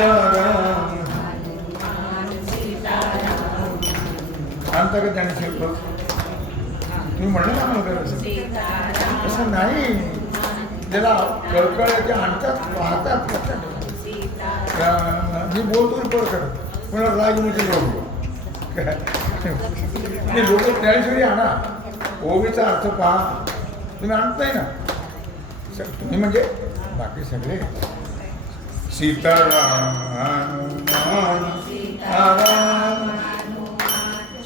सीताराम आणता का त्याने शिल्प तुम्ही म्हणलं ना मला करायचं. असं नाही. त्याला ते आणतात पाहतात लक्षात मी बोलतो पण करत पण राजमुची बोलतो लोक लोक ज्ञानेश्वरी आणा. ओवीचा अर्थ पहा. तुम्ही आणताय ना. तुम्ही म्हणजे बाकी सगळे. सीताराम हनुमान सीताराम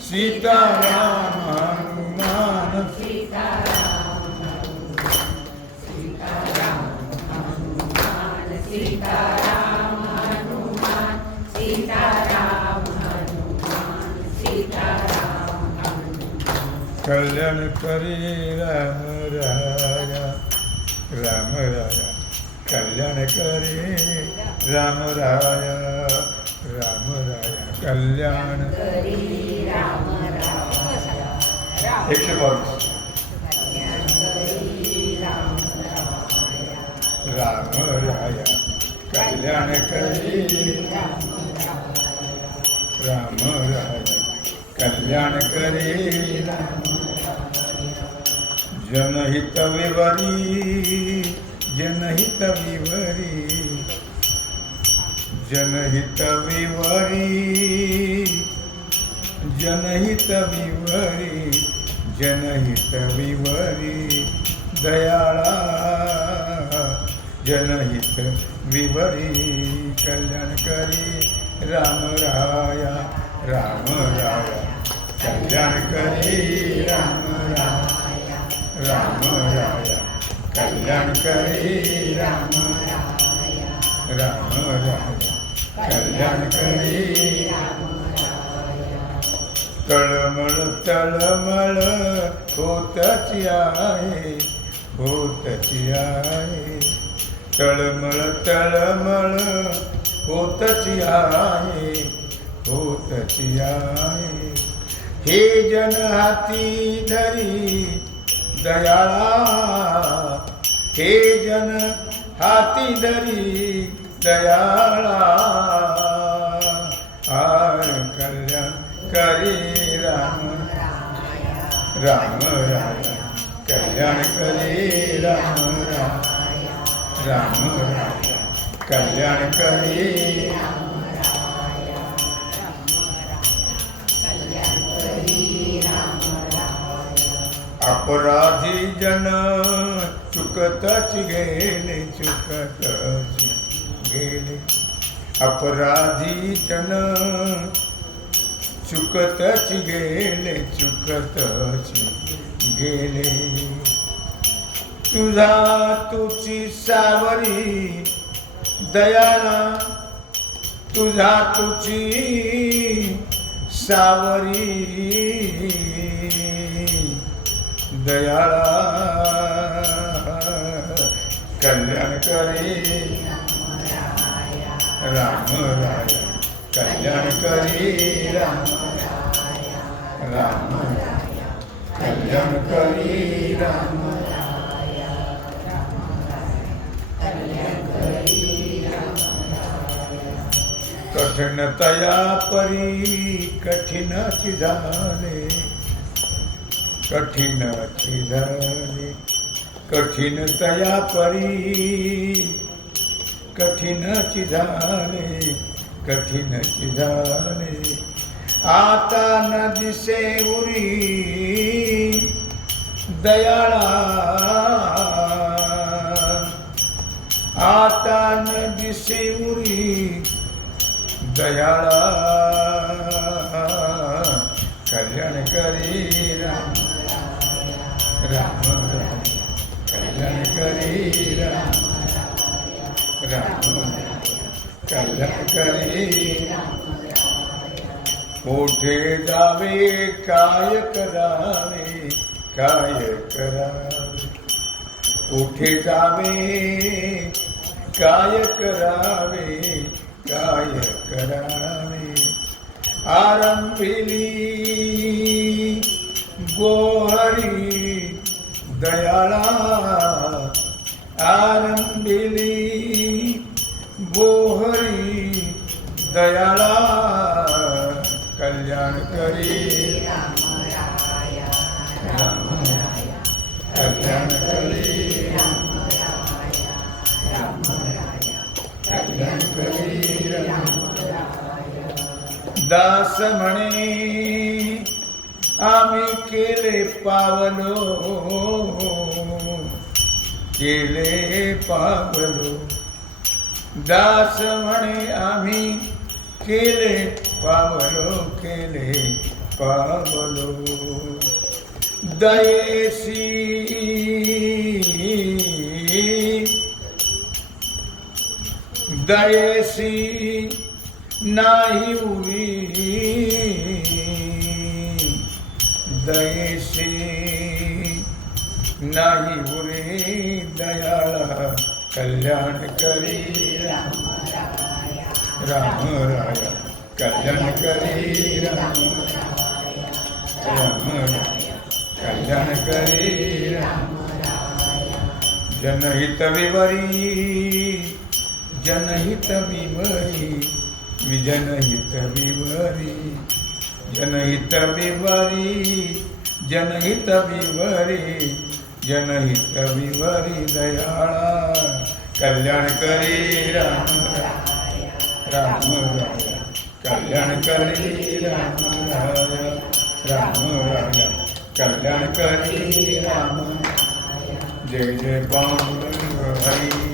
सीताराम हनुमान कल्याण करी राम राया राम राया कल्याण करे राम राया राम राया कल्याण एकशे बावीस राम राया कल्याण करी राम राया कल्याण करे जनहित विवरी जनहित विवरी जनहित विवरी जनहित विवरी जनहित विवरी दयाळा जनहित विवरी कल्याणकारी राम राया राम राया कल्याणकारी राम राया राम राया. कल्याण करे राम राम राम कल्याण करी तळमळ तळमळ होतची आहे होतची आहे तळमळ तळमळ होतची आहे होतची आहे हे जन हाती धरी दयाळा हे जन हाती धरी दयाळा आय कल्याण करी राम राम राय कल्याण करी राम राम राम राय कल्याण करी अपराधी जन चुकतच गेले चुकतच गेले. अपराधी जन चुकतच गेले चुकतच गेले. तुझा तुझी सावरी दयाला तुझा तुझी सावरी. दयाळा कल्याण करे। राम राय। कल्याण राम राम कल्याणकरी राम कठिनतया परी कठीणची झाले कठिन झाले कठीण तया परी कठिन झाले कठिन झाले आता न दिसे उरी दयाळा. आता न दिसे उरी दयाळा. राम राम कल्याण करी राम राम कल्याण करी कोठे जावे काय करावे काय करावे कोठे जावे काय करावे काय करावे आरंभिली गोहरी दयाळा आरंबिली बोहरी दयाळा कल्याण करी. कल्याण करी. कल्याण करी. दास म्हणे আমি কেলে পাবলো? কেলে পাবলো? দাস মনে আমি কেলে পাবলো? কেলে পাবলো? দয়েসি দয়েসি নাহি উড়ি दयेशी नाही बुरे दयाळा कल्याण करी. राम राया कल्याण करी. राम राम कल्याण करी. जनहित विवरी जनहित विवरी विजनहित विवरी. जनहित विवरी जनहित विवरी जनहित विवरी दयाळा कल्याण करी राम राम राय कल्याण करी राम राय राम राय कल्याण करी राम जय जय पांडुरंग हरी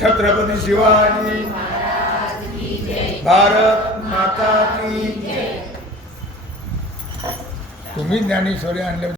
छत्रपती शिवाजी भारत माता की तुम्ही ज्ञानेश्वरी आणले